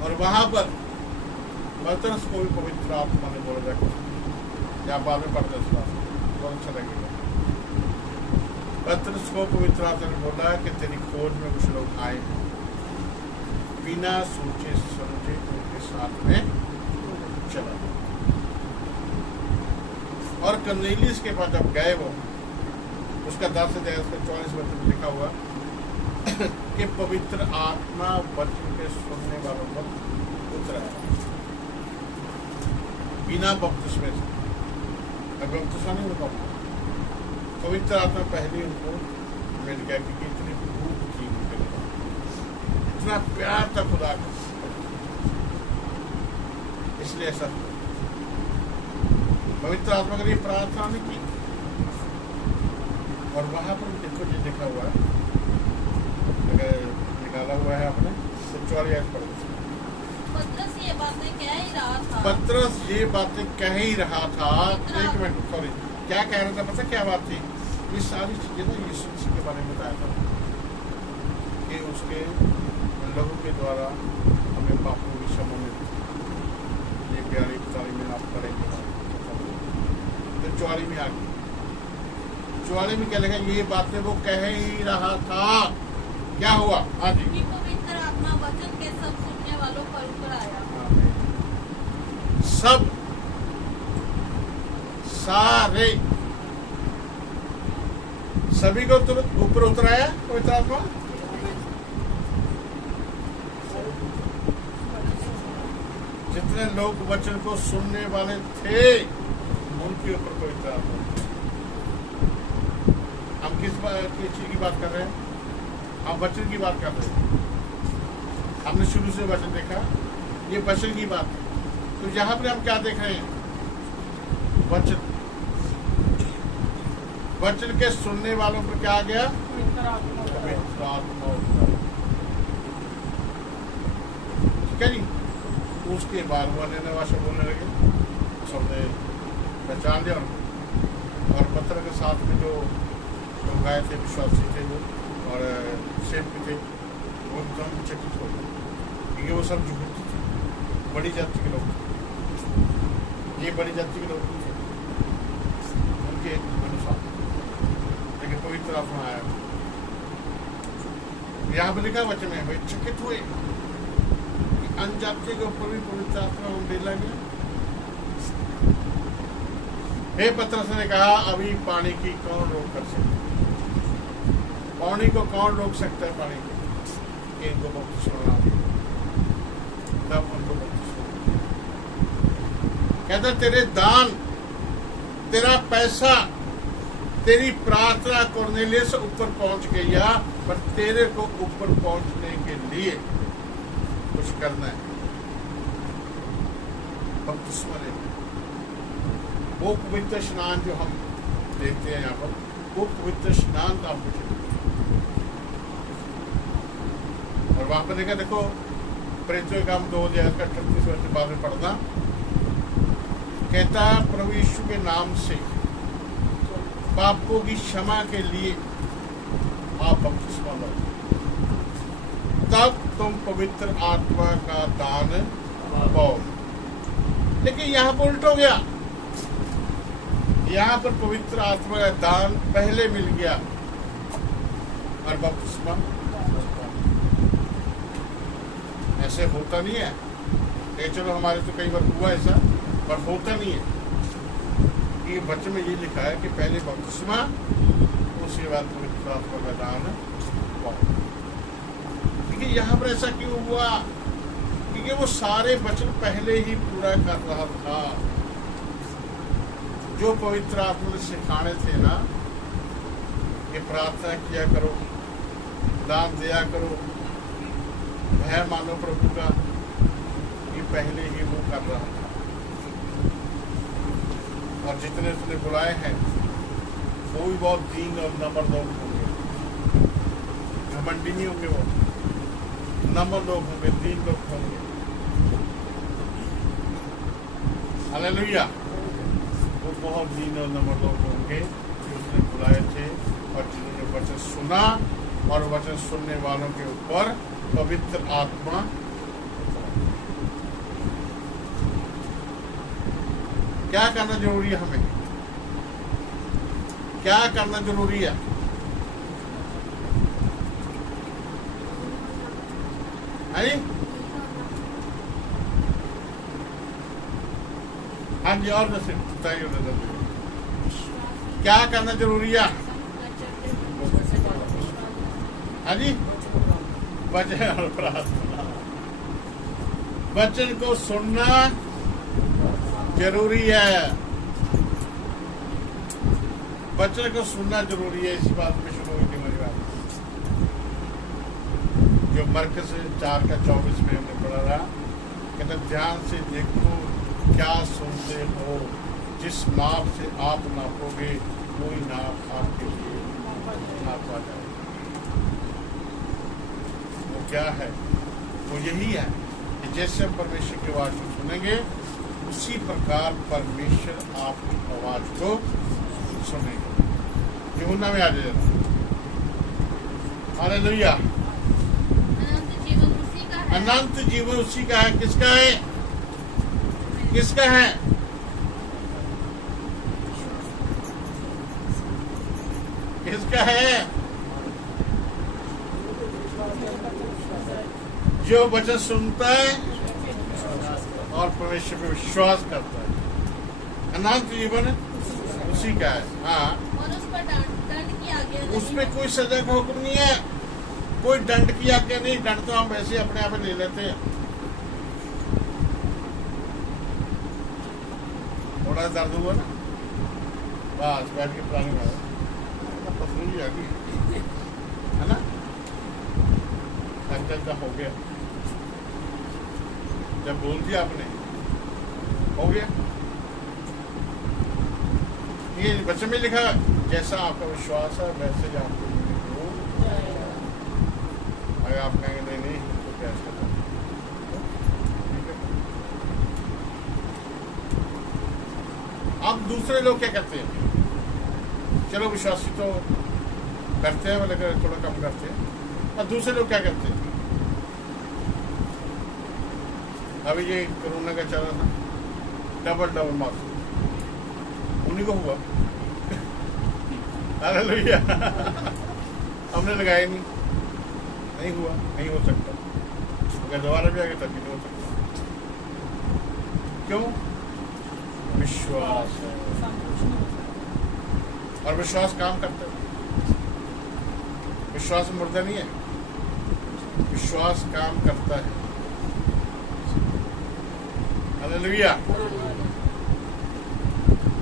और वहां पर पतरस को भी पवित्र आत्मा ने बोला, या बाद में पढ़ते बहुत अच्छा लगेगा। पत्रस को पवित्र आत्मा ने बोला कि तेरी खोज में कुछ लोग आए हैं, बिना सोचे समझे उनके साथ में चला। और कर्नेलियस के पास जब गए वो, उसका 10 अध्याय उसका 44 वचन में लिखा हुआ कि पवित्र आत्मा वचन के सुनने वालों पर उतरा बिना बपतिस्मे से। बपतिस्मा नहीं होता, पवित्र आत्मा पहले उनको मिल गया क्योंकि इतनी भूख थी उनके लिए, इतना प्यार था खुदा का, इसलिए ऐसा हुआ। पवित्र आत्मा के लिए प्रार्थना नहीं की। और वहां पर देखो जो लिखा हुआ है, अगर निकाला हुआ है आपने, 44 पढ़ दो। पतरस ये बातें कह ही रहा था। पतरस ये बातें कह ही रहा था। एक मिनट, सॉरी, क्या कह रहा था पता क्या बात थी? ये सारी चीजें ना यीशु मसीह के बारे में बताया था कि उसके लोगों के द्वारा हमें पापों की क्षमा मिलती। ये 42 में आप पढ़ेंगे तो 44 में आ गई। 44 में क्या लिखा? ये बातें वो कह ही रहा था। क्या हुआ? हाँ जी, कि पवित्र आत्मा वचन के सब सुनने वालों पर उतर आया। सब सारे सभी को ऊपर उतर आया पवित्र आत्मा। जितने लोग वचन को सुनने वाले थे उनके ऊपर पवित्र आत्मा। हम किस चीज की बात कर रहे हैं? हम वचन की बात कर रहे हैं। हमने शुरू से वचन देखा, ये वचन की बात है। तो यहाँ पर हम क्या देख रहे हैं? वचन, वचन के सुनने वालों पर क्या आ गया? पवित्र आत्मा। ठीक है जी। उसके बाद वो अन्य भाषा बोलने लगे, सबने पहचान लिया उनको। और पत्थर के साथ में जो लोग आए थे, विश्वासी थे वो, और सेठ भी थे, वो एकदम चकित हो गए क्योंकि वो सब झूठी थे, बड़ी जाति के लोग थे। ये बड़ी जाति के लोग थे उनके अनुसार, लेकिन पवित्र आत्मा आया। यहाँ पर लिखा वचन है, वे चकित हुए कि अनजाति के ऊपर भी पवित्र आत्मा उंडेला गया। हे पतरस ने कहा, अभी पानी की कौन रोक कर सकता? पानी को कौन रोक सकता है? पानी को इनको बपतिस्मा तब उनको बपतिस्मा। कहता तेरे दान, तेरा पैसा, तेरी प्रार्थना कुरनेलियस ऊपर पहुंच गया, पर तेरे को ऊपर पहुंचने के लिए कुछ करना है, बपतिस्मा लेना। वो पवित्र स्नान जो हम देखते हैं यहाँ पर, वो पवित्र स्नान का आपको चाहिए। और वहां पर देखा, देखो प्रेरितों का 2 अध्याय का 38 वर्ष बाद में पढ़ना, कहता प्रभु यीशु के नाम से पापों की क्षमा के लिए आप बपतिस्मा लो, तब तुम पवित्र आत्मा का दान पाओ। लेकिन यहाँ पर उल्ट हो गया। यहाँ पर पवित्र आत्मा का दान पहले मिल गया और बपतिस्मा ऐसे होता नहीं है। ये चलो हमारे तो कई बार हुआ ऐसा, पर होता नहीं है। ये वचन में ये लिखा है कि पहले बपतिस्मा, उसके बाद पवित्र आत्मा का दान पाओ। क्योंकि यहाँ पर ऐसा क्यों हुआ? क्योंकि वो सारे वचन पहले ही पूरा कर रहा था। जो पवित्र आत्मा ने सिखाने थे ना, कि प्रार्थना किया करो, दान दिया करो, भय मानो प्रभु का, ये पहले ही वो कर रहा था। और जितने उसने बुलाए हैं वो भी बहुत दीन और नम्र लोग होंगे, घमंडी नहीं होंगे, वो नम्र लोग होंगे, दीन लोग होंगे। हालेलुया। वो बहुत दीन और नम्र लोग होंगे जो उसने बुलाए थे और जिन्होंने वचन सुना, और वचन सुनने वालों के ऊपर पवित्र आत्मा। क्या करना जरूरी है? हमें क्या करना जरूरी है? है जी? हाँ जी, और दस बताइए उन्हें। क्या करना जरूरी है? हाँ जी, वचन और प्रार्थना। वचन को सुनना जरूरी है, वचन को सुनना जरूरी है। इसी बात में शुरू हुई थी हमारी बात, जो मरकज 4:24 में हमने पढ़ा रहा। कहते ध्यान से देखो क्या सुनते हो, जिस नाप से आप नापोगे वही नाप आपके लिए नापा जाए। वो क्या है? वो यही है कि जैसे हम परमेश्वर की आवाज को सुनेंगे, उसी प्रकार परमेश्वर आपकी आवाज को सुनेंगे। यूहन्ना में आ जाएगा। हालेलुया। अनंत जीवन उसी का है। किसका है? किसका है? किसका है? जो वचन सुनता है और परमेश्वर पे विश्वास करता है, अनंत जीवन उसी का है। हाँ, और उस पर दंड की आज्ञा नहीं उसमें है। कोई सजा का हुक्म नहीं है, कोई दंड की आज्ञा नहीं। दंड तो हम वैसे अपने आप ले लेते हैं। थोड़ा दर्द हुआ ना, बस बैठ के पुरानी बात पसंद आ गई है ना, का हो गया। जब बोल दिया आपने, हो गया। ये बच्चे में लिखा, जैसा आपका विश्वास है वैसे ही आपको हो जाएगा। अगर आप कहेंगे नहीं नहीं तो क्या करना, ठीक है। अब दूसरे लोग क्या कहते हैं? चलो विश्वासी तो करते हैं, मतलब थोड़ा कम करते हैं। अब दूसरे लोग क्या करते हैं? अभी ये कोरोना का चल रहा था, डबल मास्क उन्हीं को हुआ। हालेलुया। हमने लगाया नहीं हुआ, नहीं हो सकता। अगर दोबारा भी आ गया तब भी नहीं हो सकता। क्यों? विश्वास है, और विश्वास काम करता है। विश्वास मुर्दा नहीं है, विश्वास काम करता है। हालेलुया।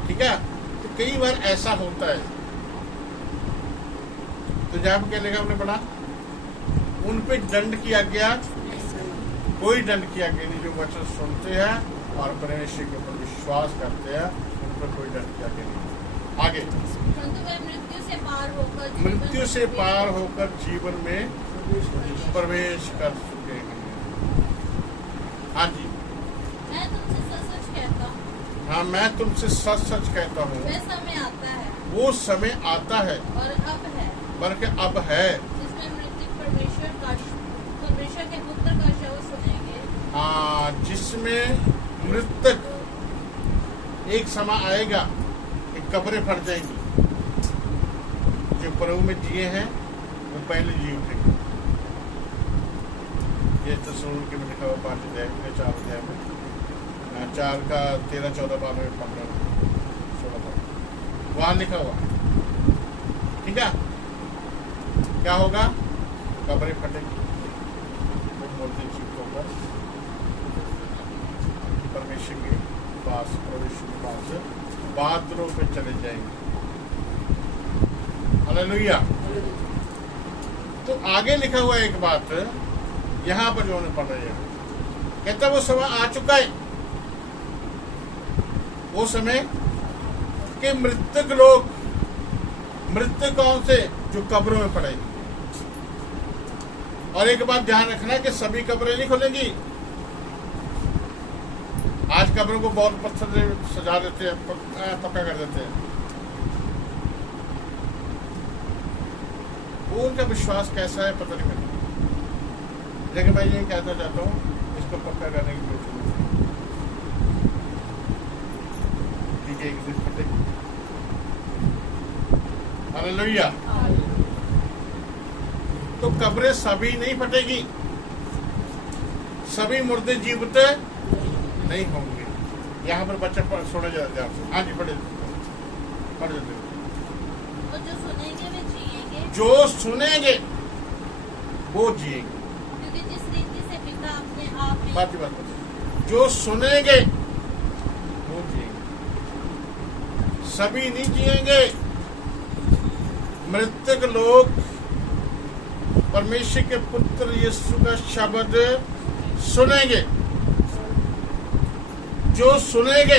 ठीक है। तो कई बार ऐसा होता है, तो जब क्या लिखा हमने पढ़ा, उन पे दंड की आज्ञा, कोई दंड की आज्ञा नहीं। जो वचन सुनते हैं और परमेश्वर के ऊपर विश्वास करते हैं, उन पर कोई दंड की आज्ञा नहीं। आगे, परंतु वे मृत्यु से पार होकर जीवन में प्रवेश कर चुके हैं। हाँ जी, मैं तुमसे सच-सच कहता हूँ, हाँ मैं तुमसे सच सच कहता हूँ, वह समय आता है वो समय आता है, और अब है, बल्कि अब है, जिसमें मृत्यु परमेश्वर के पुत्र का शव सुनेंगे। हाँ, जिसमें मृतक एक समय आएगा कि कब्रें फट जाएंगी। जो प्रभु में जिए हैं वो पहले जी उठेंगे। ये तो सुन के में लिखा हुआ 5 अध्याय में, 4 अध्याय में, 4 का 13, 14, 12, 15, 16 वहां लिखा हुआ। ठीक है। क्या होगा? कब्रें फटेंगी, वो बोलते चीज होगा परमेश्वर के पास, परमेश्वर के पास बादलों पे चले जाएंगे। हालेलुया। तो आगे लिखा हुआ एक बात यहाँ पर जो उन्हें पढ़ रहे हैं, कहता वो समय आ चुका है, वो समय के मृतक लोग, मृतक कौन से? जो कब्रों में पड़ेंगे। और एक बात ध्यान रखना कि सभी कब्रें नहीं खुलेंगी। आज कब्रों को बहुत पत्थर से सजा देते हैं, पक्का कर देते हैं। वो उनका विश्वास कैसा है पता नहीं मिलता। लेकिन मैं ये कहना चाहता हूँ, इसको पक्का करने की कोशिश नहीं। ठीक है, एक दिन फटेगी। हालेलुया। तो कब्रें सभी नहीं फटेगी, सभी मुर्दे जीवते नहीं होंगे। यहाँ पर बच्चा सुने जा ध्यान से। हाँ जी, पढ़े पढ़ देते। और जो सुनेंगे वे जिएंगे, जो सुनेंगे वो जिएंगे। क्योंकि जिस रीति से पिता अपने आप में बात की बात बताइए। जो सुनेंगे वो जिएंगे। सभी नहीं जिएंगे। मृतक लोग परमेश्वर के पुत्र यीशु का शब्द सुनेंगे। जो सुनेंगे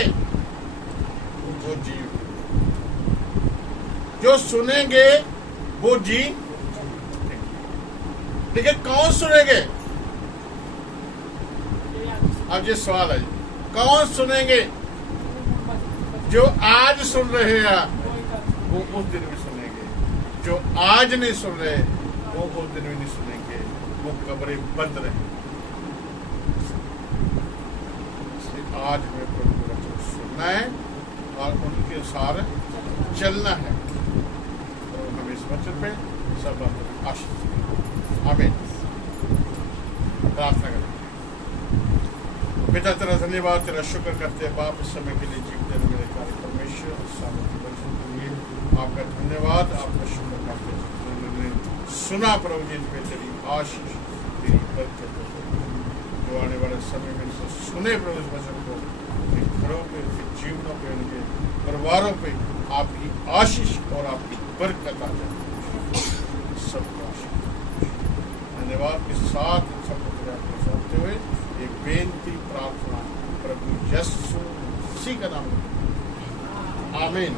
वो जी, जो सुनेंगे वो जी। लेकिन कौन सुनेंगे? अब ये सवाल है, कौन सुनेंगे? जो आज सुन रहे हैं वो उस दिन भी सुनेंगे। जो आज नहीं सुन रहे वो उस दिन भी नहीं सुनेंगे। वो कब्रें बंद रहेंगी। इसलिए आज हमें प्रभु के वचन सुनना है और उनके अनुसार चलना है। तो हम इस वचन पे सब आशीष दें। आमीन। प्रार्थना करें। पिता तेरा धन्यवाद, तेरा शुक्र करते हैं बाप, इस समय के लिए जीवते हैं मेरे कार्य परमेश्वर और सामर्थ्य वचन के लिए आपका धन्यवाद, आपका शुक्र करते हैं। सुना प्रभु जी पे तेरी आशीष, तेरी बरकत जो आने वाले समय में इनको सुने प्रभु इस वचन को, उनके घरों पे, उनके जीवनों पे, उनके परिवारों पे आपकी आशीष और आपकी बरकत आ जाए। सबको आशीष धन्यवाद के साथ सबको आपको सौंपते हुए एक बेनती प्रार्थना प्रभु यीशु मसीह का नाम। आमीन।